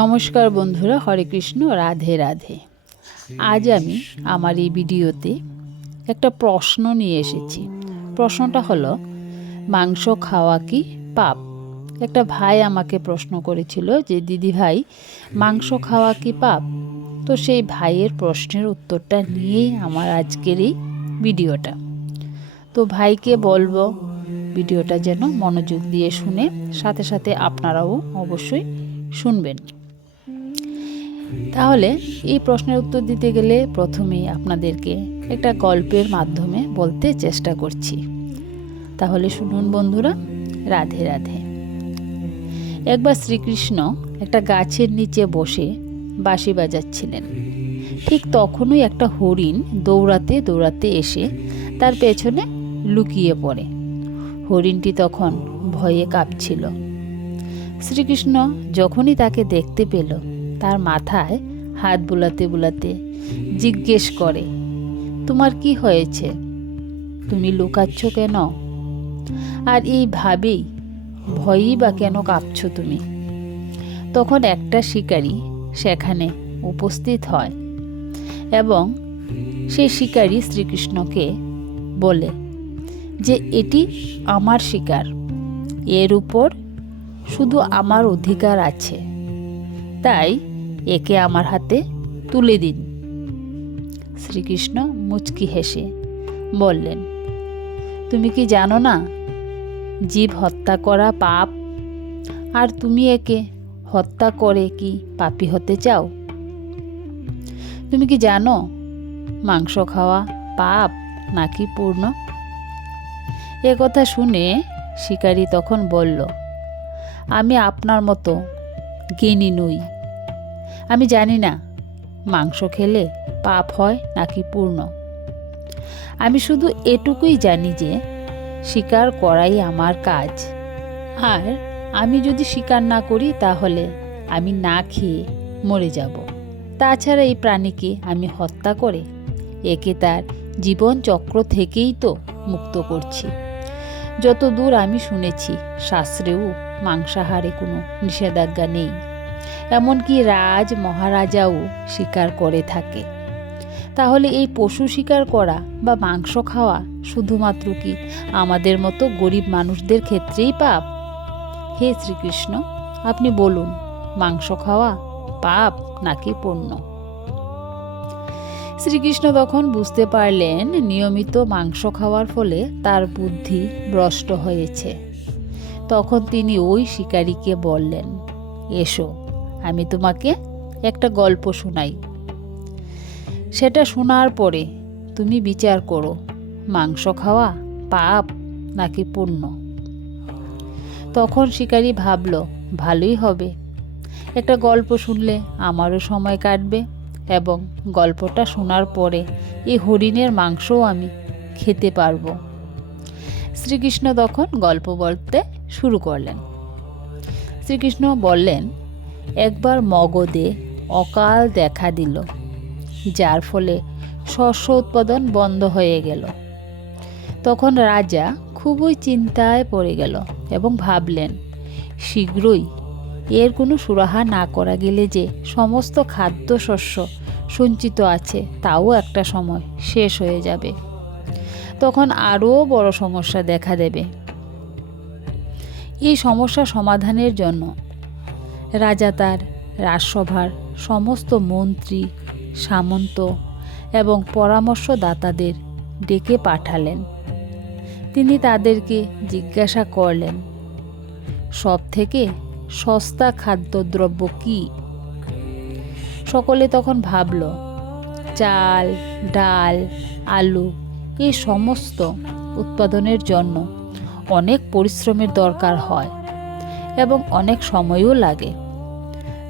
নমস্কার বন্ধুরা, হরে কৃষ্ণ, রাধে রাধে। আজ আমি আমার এই ভিডিওতে একটা প্রশ্ন নিয়ে এসেছি। প্রশ্নটা হলো, মাংস খাওয়া কি পাপ? একটা ভাই আমাকে প্রশ্ন করেছিল যে দিদি ভাই, মাংস খাওয়া কি পাপ? তো সেই ভাইয়ের প্রশ্নের উত্তরটা নিয়েই আমার আজকের এই ভিডিওটা। তো ভাইকে বলবো ভিডিওটা যেন মনোযোগ দিয়ে শুনে, সাথে সাথে আপনারাও অবশ্যই শুনবেন। তাহলে এই প্রশ্নের উত্তর দিতে গেলে প্রথমেই আপনাদেরকে একটা গল্পের মাধ্যমে বলতে চেষ্টা করছি। তাহলে শুনুন বন্ধুরা, রাধে রাধে। একবার শ্রীকৃষ্ণ একটা গাছের নিচে বসে বাঁশি বাজাচ্ছিলেন। ঠিক তখনই একটা হরিণ দৌড়াতে দৌড়াতে এসে তার পেছনে লুকিয়ে পড়ে। হরিণটি তখন ভয়ে কাঁপছিল। শ্রীকৃষ্ণ যখনই তাকে দেখতে পেল, তার মাথায় হাত বুলাতে বুলাতে জিজ্ঞেস করে, তোমার কি হয়েছে? তুমি লুকাচ্ছ কেন? আর এইভাবেই ভয়ই বা কেন কাঁপছ তুমি? তখন একটা শিকারী সেখানে উপস্থিত হয় এবং সেই শিকারী শ্রীকৃষ্ণকে বলে যে এটি আমার শিকার, এর উপর শুধু আমার অধিকার আছে, তাই একে আমার হাতে তুলে দিন। শ্রীকৃষ্ণ মুচকি হেসে বললেন, তুমি কি জানো না জীব হত্যা করা পাপ? আর তুমি একে হত্যা করে কি পাপী হতে চাও? তুমি কি জানো মাংস খাওয়া পাপ নাকি পূর্ণ? এ কথা শুনে শিকারী তখন বলল, আমি আপনার মতো জ্ঞানী নই। আমি জানি না মাংস খেলে পাপ হয় নাকি পূর্ণ। আমি শুধু এটুকুই জানি যে শিকার করাই আমার কাজ, আর আমি যদি শিকার না করি তাহলে আমি না খেয়ে মরে যাব। তাছাড়া এই প্রাণীকে আমি হত্যা করে একে তার জীবন চক্র থেকেই তো মুক্ত করছি। যতদূর আমি শুনেছি, শাস্ত্রেও মাংসাহারে কোনো নিষেধাজ্ঞা নেই। এমনকি রাজ মহারাজাও শিকার করে থাকে। তাহলে এই পশু শিকার করা বা মাংস খাওয়া শুধুমাত্র কি আমাদের মতো গরিব মানুষদের ক্ষেত্রেই পাপ? হে শ্রীকৃষ্ণ, আপনি বলুন, মাংস খাওয়া পাপ নাকি পুণ্য? শ্রীকৃষ্ণ তখন বুঝতে পারলেন নিয়মিত মাংস খাওয়ার ফলে তার বুদ্ধি ভ্রষ্ট হয়েছে। তখন তিনি ওই শিকারীকে বললেন, এসো, আমি তোমাকে একটা গল্প শোনাই। সেটা শোনার পরে তুমি বিচার করো, মাংস খাওয়া পাপ নাকি পুণ্য। তখন শিকারী ভাবল, ভালোই হবে, একটা গল্প শুনলে আমারও সময় কাটবে এবং গল্পটা শোনার পরে এই হরিণের মাংসও আমি খেতে পারবো। শ্রীকৃষ্ণ তখন গল্প বলতে শুরু করলেন। শ্রীকৃষ্ণ বললেন, একবার মগধে অকাল দেখা দিল, যার ফলে শস্য উৎপাদন বন্ধ হয়ে গেল। তখন রাজা খুবই চিন্তায় পড়ে গেল এবং ভাবলেন, শীঘ্রই এর কোনো সুরাহা না করা গেলে যে সমস্ত খাদ্যশস্য সঞ্চিত আছে তাও একটা সময় শেষ হয়ে যাবে। তখন আরও বড় সমস্যা দেখা দেবে। এই সমস্যা সমাধানের জন্য রাজা তার রাজসভার সমস্ত মন্ত্রী, সামন্ত এবং পরামর্শদাতাদের ডেকে পাঠালেন। তিনি তাদেরকে জিজ্ঞাসা করলেন, সব থেকে সস্তা খাদ্যদ্রব্য কি? সকলে তখন ভাবল, চাল, ডাল, আলু এই সমস্ত উৎপাদনের জন্য অনেক পরিশ্রমের দরকার হয় এবং অনেক সময়ও লাগে।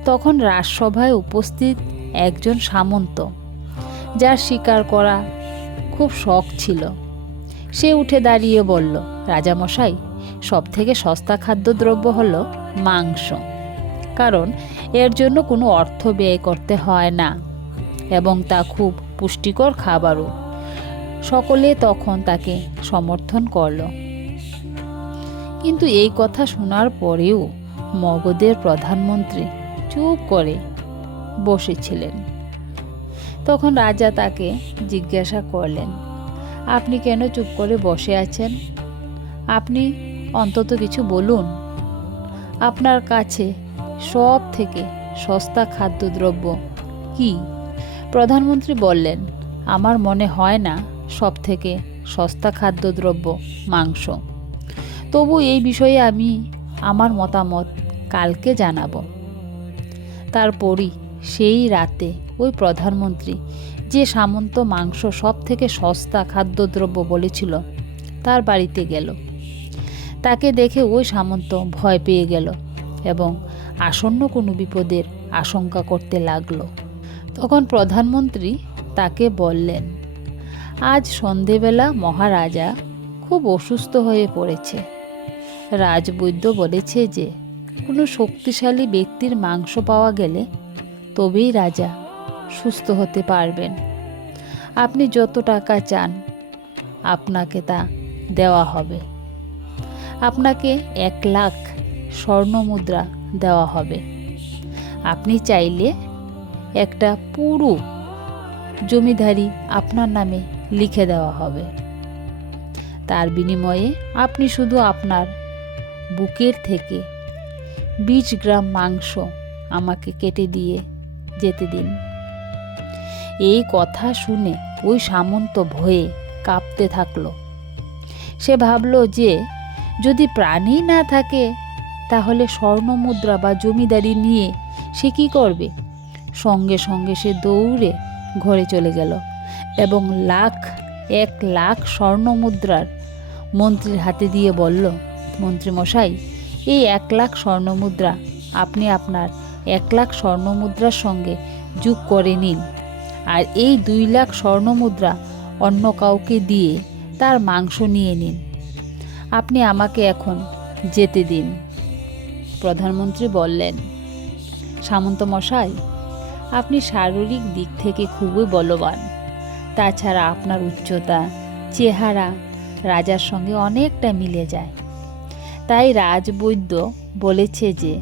তখন রাজসভায় উপস্থিত একজন সামন্ত, যার শিকার করা খুব শখ ছিল, সে উঠে দাঁড়িয়ে বলল, রাজামশাই, সব থেকে সস্তা খাদ্যদ্রব্য হলো মাংস, কারণ এর জন্য কোনো অর্থ ব্যয় করতে হয় না এবং তা খুব পুষ্টিকর খাবারও। সকলে তখন তাকে সমর্থন করল। কিন্তু এই কথা শোনার পরেও মগধের প্রধানমন্ত্রী চুপ করে বসেছিলেন। তখন রাজা তাকে জিজ্ঞাসা করলেন, আপনি কেন চুপ করে বসে আছেন? আপনি অন্তত কিছু বলুন। আপনার কাছে সব থেকে সস্তা খাদ্যদ্রব্য কি? প্রধানমন্ত্রী বললেন, আমার মনে হয় না সব থেকে সস্তা খাদ্যদ্রব্য মাংস। তবু এই বিষয়ে আমি আমার মতামত কালকে জানাবো। তারপরই সেই রাতে ওই প্রধানমন্ত্রী যে সামন্ত মাংস সব থেকে সস্তা খাদ্যদ্রব্য বলেছিল তার বাড়িতে গেল। তাকে দেখে ওই সামন্ত ভয় পেয়ে গেল এবং আসন্ন কোনো বিপদের আশঙ্কা করতে লাগলো। তখন প্রধানমন্ত্রী তাকে বললেন, আজ সন্ধেবেলা মহারাজা খুব অসুস্থ হয়ে পড়েছে। রাজবৈদ্য বলেছে যে কোনো শক্তিশালী ব্যক্তির মাংস পাওয়া গেলে তবেই রাজা সুস্থ হতে পারবেন। আপনি যত টাকা চান আপনাকে তা দেওয়া হবে। আপনাকে 1,00,000 স্বর্ণমুদ্রা দেওয়া হবে। আপনি চাইলে একটা পুরো জমিদারি আপনার নামে লিখে দেওয়া হবে। তার বিনিময়ে আপনি শুধু আপনার বুকের থেকে 20 গ্রাম মাংস আমাকে কেটে দিয়ে যেতে দিন। এই কথা শুনে ওই সামন্ত ভয়ে কাঁপতে থাকলো। সে ভাবল যে যদি প্রাণী না থাকে তাহলে স্বর্ণমুদ্রা বা জমিদারি নিয়ে সে কি করবে। সঙ্গে সঙ্গে সে দৌড়ে ঘরে চলে গেল এবং 1,00,000 স্বর্ণমুদ্রার মন্ত্রীর হাতে দিয়ে বলল, মন্ত্রী মশাই, এই 1,00,000 স্বর্ণমুদ্রা আপনি আপনার 1,00,000 স্বর্ণমুদ্রার সঙ্গে যোগ করে নিন, আর এই 2,00,000 স্বর্ণমুদ্রা অন্য কাউকে দিয়ে তার মাংস নিয়ে নিন। আপনি আমাকে এখন যেতে দিন। প্রধানমন্ত্রী বললেন, সামন্ত মশাই, আপনি শারীরিক দিক থেকে খুবই বলবান। তাছাড়া আপনার উচ্চতা, চেহারা রাজার সঙ্গে অনেকটা মিলে যায়। তাই রাজবৈদ্য বলেছে যে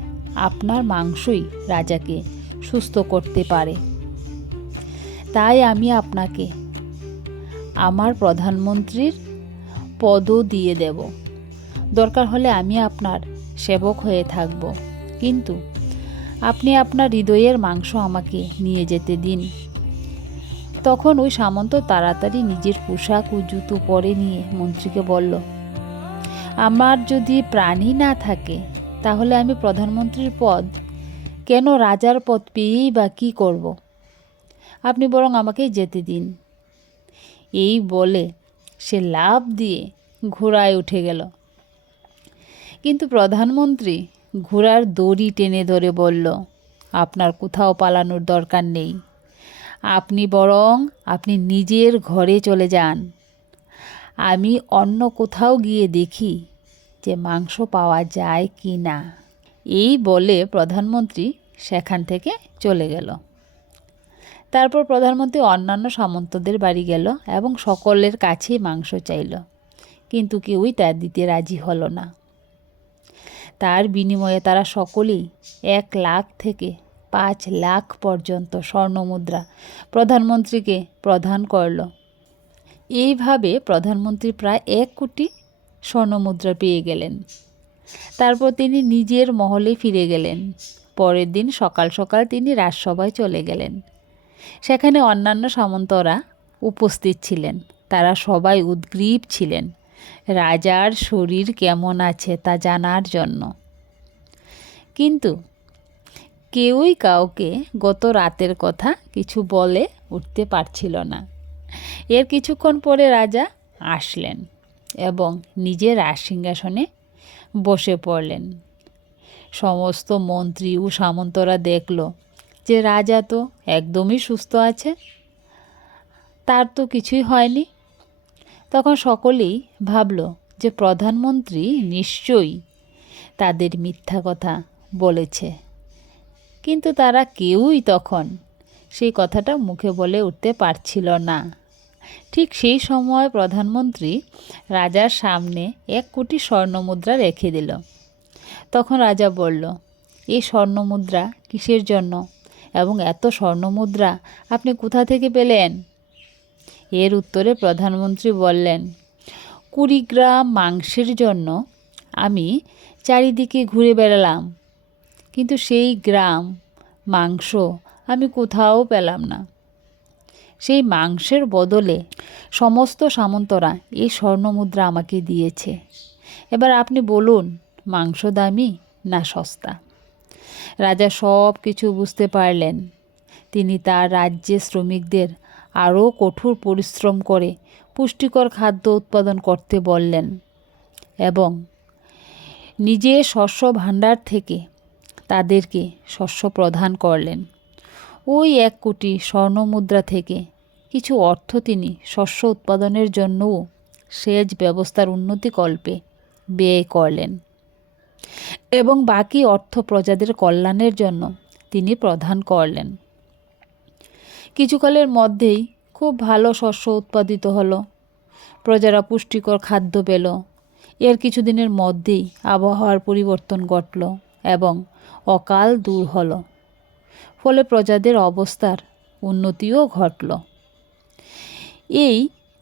আপনার মাংসই রাজাকে সুস্থ করতে পারে। তাই আমি আপনাকে আমার প্রধানমন্ত্রীর পদও দিয়ে দেব। দরকার হলে আমি আপনার সেবক হয়ে থাকব, কিন্তু আপনি আপনার হৃদয়ের মাংস আমাকে নিয়ে যেতে দিন। তখন ওই সামন্ত তাড়াতাড়ি নিজের পোশাক ও জুতো পরে নিয়ে মন্ত্রীকে বলল, আমার যদি প্রাণী না থাকে তাহলে আমি প্রধানমন্ত্রীর পদ কেন, রাজার পদ পেয়েই বা কী করব? আপনি বরং আমাকে যেতে দিন। এই বলে সে লাফ দিয়ে ঘোড়ায় উঠে গেল। কিন্তু প্রধানমন্ত্রী ঘোড়ার দড়ি টেনে ধরে বলল, আপনার কোথাও পালানোর দরকার নেই। আপনি নিজের ঘরে চলে যান। আমি অন্য কোথাও গিয়ে দেখি যে মাংস পাওয়া যায় কি না। এই বলে প্রধানমন্ত্রী সেখান থেকে চলে গেল। তারপর প্রধানমন্ত্রী অন্যান্য সামন্তদের বাড়ি গেল এবং সকলের কাছেই মাংস চাইল, কিন্তু কেউই তা দিতে রাজি হলো না। তার বিনিময়ে তারা সকলেই 1,00,000 থেকে 5,00,000 পর্যন্ত স্বর্ণমুদ্রা প্রধানমন্ত্রীকে প্রদান করল। এইভাবে প্রধানমন্ত্রী প্রায় 1 কোটি স্বর্ণমুদ্রা পেয়ে গেলেন। তারপর তিনি নিজের মহলে ফিরে গেলেন। পরের দিন সকাল সকাল তিনি রাজসভায় চলে গেলেন। সেখানে অন্যান্য সামন্তরা উপস্থিত ছিলেন। তারা সবাই উদগ্রীব ছিলেন রাজার শরীর কেমন আছে তা জানার জন্য। কিন্তু কেউই কাউকে গত রাতের কথা কিছু বলে উঠতে পারছিল না। এর কিছুক্ষণ পরে রাজা আসলেন এবং নিজের রাজসিংহাসনে বসে পড়লেন। সমস্ত মন্ত্রী ও সামন্তরা দেখল যে রাজা তো একদমই সুস্থ আছে, তার তো কিছুই হয়নি। তখন সকলেই ভাবল যে প্রধানমন্ত্রী নিশ্চয়ই তাদের মিথ্যা কথা বলেছে, কিন্তু তারা কেউই তখন সেই কথাটা মুখে বলে উঠতে পারছিল না। ঠিক সেই সময় প্রধানমন্ত্রী রাজার সামনে 1 কোটি স্বর্ণমুদ্রা রেখে দিল। তখন রাজা বলল, এই স্বর্ণমুদ্রা কিসের জন্য এবং এত স্বর্ণমুদ্রা আপনি কোথা থেকে পেলেন? এর উত্তরে প্রধানমন্ত্রী বললেন, 20 গ্রাম মাংসের জন্য আমি চারিদিকে ঘুরে বেড়ালাম, কিন্তু সেই গ্রাম মাংস আমি কোথাও পেলাম না। সেই মাংসের বদলে সমস্ত সামন্তরা এই স্বর্ণমুদ্রা আমাকে দিয়েছে। এবার আপনি বলুন, মাংস দামি না সস্তা? রাজা সব কিছু বুঝতে পারলেন। তিনি তার রাজ্যের শ্রমিকদের আরও কঠোর পরিশ্রম করে পুষ্টিকর খাদ্য উৎপাদন করতে বললেন এবং নিজে শস্য ভাণ্ডার থেকে তাদেরকে শস্য প্রদান করলেন। ওই 1 কোটি স্বর্ণমুদ্রা থেকে কিছু অর্থ তিনি শস্য উৎপাদনের জন্যও সেচ ব্যবস্থার উন্নতিকল্পে ব্যয় করলেন এবং বাকি অর্থ প্রজাদের কল্যাণের জন্য তিনি প্রদান করলেন। কিছুকালের মধ্যেই খুব ভালো শস্য উৎপাদিত হলো, প্রজারা পুষ্টিকর খাদ্য পেল। এর কিছুদিনের মধ্যেই আবহাওয়ার পরিবর্তন ঘটল এবং অকাল দূর হলো, ফলে প্রজাদের অবস্থার উন্নতিও ঘটল। এই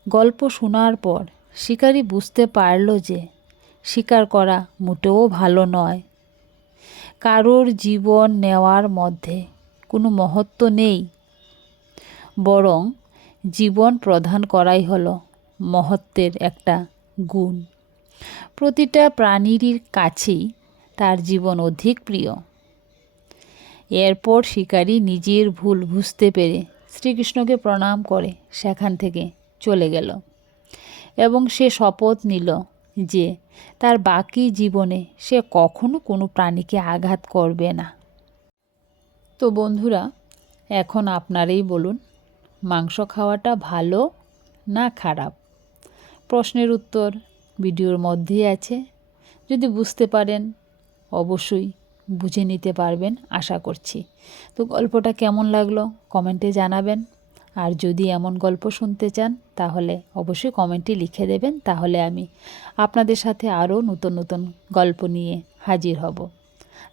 গল্প শোনার পর শিকারী বুঝতে পারল যে শিকার করা মোটেও ভালো নয়। কারোর জীবন নেওয়ার মধ্যে কোনো মহত্ব নেই, বরং জীবন প্রদান করাই হলো মহত্বের একটা গুণ। প্রতিটা প্রাণীর কাছেই তার জীবন অধিক প্রিয়। এরপর শিকারী নিজের ভুল বুঝতে পেরে শ্রীকৃষ্ণকে প্রণাম করে সেখান থেকে চলে গেল এবং সে শপথ নিল যে তার বাকি জীবনে সে কখনো কোনো প্রাণীকে আঘাত করবে না। তো বন্ধুরা, এখন আপনারাই বলুন, মাংস খাওয়াটা ভালো না খারাপ? প্রশ্নের উত্তর ভিডিওর মধ্যেই আছে। যদি বুঝতে পারেন অবশ্যই বুঝে নিতে পারবেন আশা করছি। তো গল্পটা কেমন লাগলো কমেন্টে জানাবেন। আর যদি এমন গল্প শুনতে চান তাহলে অবশ্যই কমেন্টে লিখে দেবেন, তাহলে আমি আপনাদের সাথে আরও নতুন নতুন গল্প নিয়ে হাজির হব।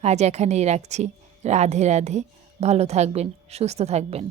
আজ এখানেই রাখছি। রাধে রাধে। ভালো থাকবেন, সুস্থ থাকবেন।